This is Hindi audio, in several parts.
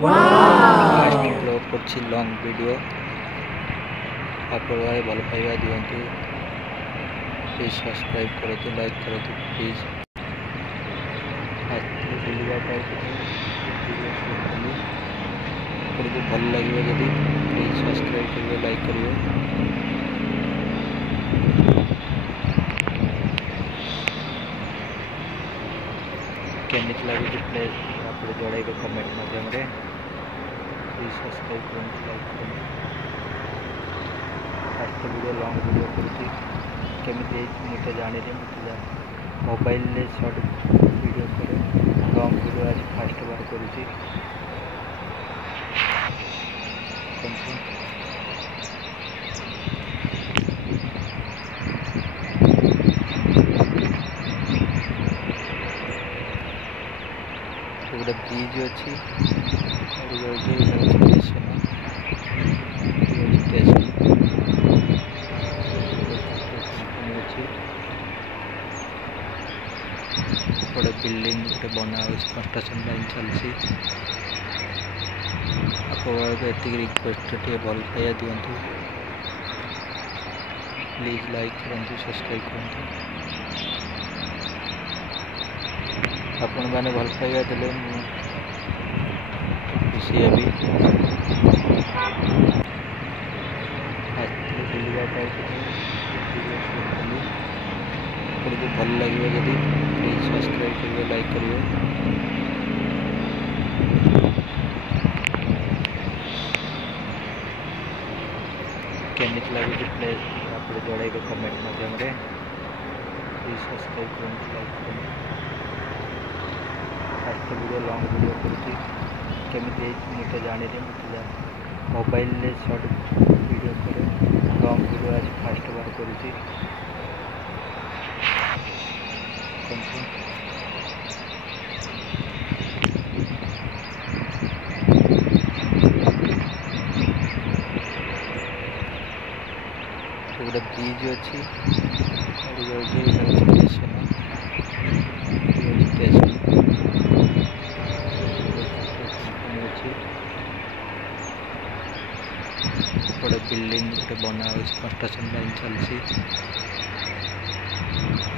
फास्ट अपलोड कर लॉन्ग वीडियो आप भल पाइबा दिंतु प्लीज सब्सक्राइब करूँ लाइक करूँ प्लीज आपको भल लगे जब प्लीज सब्सक्राइब करेंगे लाइक करेंगे केमी लगे प्लीज आप जड़े कमेंट मध्यम प्लीज सब्सक्राइब करूँ लाइक करूँ फास्ट वीडियो लॉन्ग वीडियो कमी मुझे जानी मुझे मोबाइल शॉर्ट वीडियो करे लॉन्ग वीडियो आज फास्ट बार करुँची गोटे ब्रिज अच्छी गोटे बिल्डिंग गोटे बना कंस्ट्रक्शन लाइन चलती आपको रिक्वेस्ट टे भल पाइबा दिंतु प्लीज लाइक करूँ सब्सक्राइब करूँ आपण मैंने भल पाइबा देले खुशी हेबी आपको भल लगे जब प्लीज सब्सक्राइब करेंगे लाइक करेंगे केमी लगे प्लीज आप जड़े कमेंट मध्यम प्लीज सब्सक्राइब करूँ लाइक करूँ फास्ट वीडियो लॉन्ग वीडियो केमी मुझे जानी मुझे मोबाइल शॉर्ट वीडियो करे लॉन्ग वीडियो आज फास्ट बार करुँची गोटे ब्रिज अच्छी गोटे बिल्डिंग गोटे बना कंस्ट्रक्शन लाइन चलती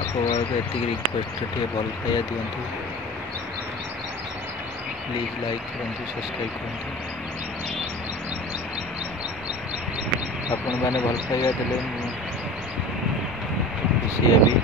आपको रिक्वेस्ट टे भल पाइबा दिंतु प्लीज लाइक करूँ सब्सक्राइब करूँ आपण मैंने भल पाइबा देले खुशी हेबी